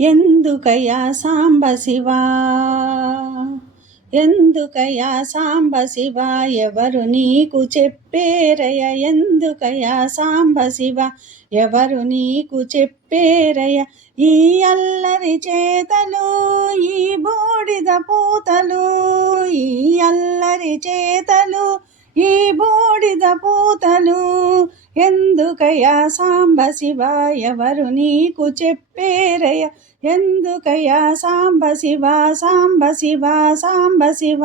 ఎందుకయ్యా సాంబ శివా, ఎందుకయ్యా సాంబ శివ, ఎవరు నీకు చెప్పేరయ్య, ఎందుకయ్యా సాంబ శివ, ఎవరు నీకు చెప్పేరయ్య, ఈ అల్లరి చేతలు ఈ బూడిద పూతలు, ఈ అల్లరి చేతలు ఈ బూడిద పూతలు, ఎందుకయ్యా సాంబ శివ, ఎవరు నీకు చెప్పేరయ్య, ఎందుకయ్యా సాంబ శివ, సాంబ శివ, సాంబ శివ.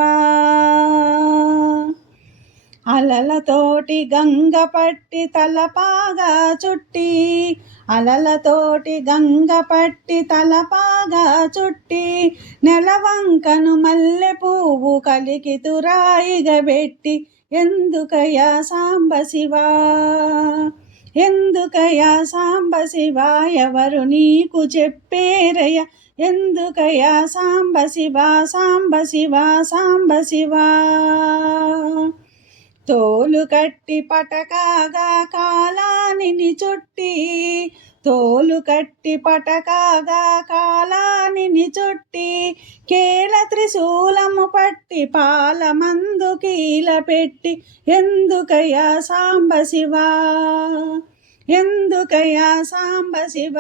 అలలతోటి గంగ పట్టి తలపాగా చుట్టి, అలలతోటి గంగ పట్టి తలపాగా చుట్టి, నెలవంకను మల్లె పువ్వు కలికి తురాయిగా పెట్టి, ఎందుకయ్యా సాంబ శివ, ఎందుకయ్యా సాంబ శివ, ఎవరు నీకు చెప్పేరయ్య, ఎందుకయ్యా సాంబ శివ, సాంబ శివ, సాంబ శివ. తోలు కట్టి పటకాగా కాలానిని చుట్టి, తోలు కట్టి పటకాగా కాలానిని చుట్టి, కేల త్రిశూలము పట్టి పాల మందు కీల పెట్టి, ఎందుకయ్యా సాంబ శివ, ఎందుకయ్యా సాంబ శివ,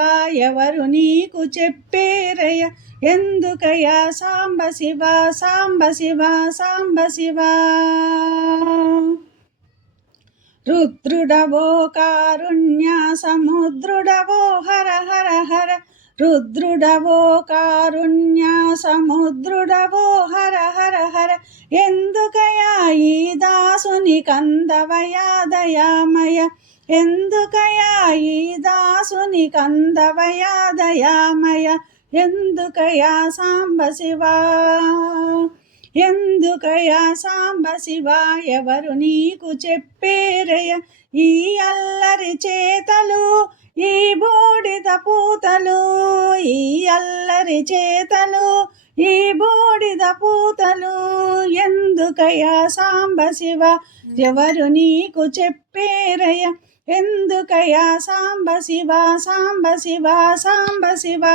ఎవరు నీకు చెప్పేరయ్య, ఎందుకయ్యా సాంబ శివ, సాంబ శివ, సాంబ శివ. రుద్రుడవో కారుణ్య సముద్రుడవో హర హర హర, రుద్రుడవో కారుణ్య సముద్రుడవో హర హర హర, ఎందుకయ్యా ఈ దాసుని కందవయా దయామయ, ఎందుకయ్యా ఈ దాసుని కందవయా దయామయ, ఎందుకయ్యా సాంబ శివ, ఎందుకయ్యా సాంబ శివ, ఎవరు నీకు చెప్పేరయ్య, ఈ అల్లరి చేతలు ఈ బూడిద పూతలు, ఈ అల్లరి చేతలు ఈ బూడిద పూతలు, ఎందుకయ్యా సాంబ శివ, ఎవరు నీకు చెప్పేరయ్య, ఎందుకయ్యా సాంబ శివ, సాంబ శివ, సాంబ శివ.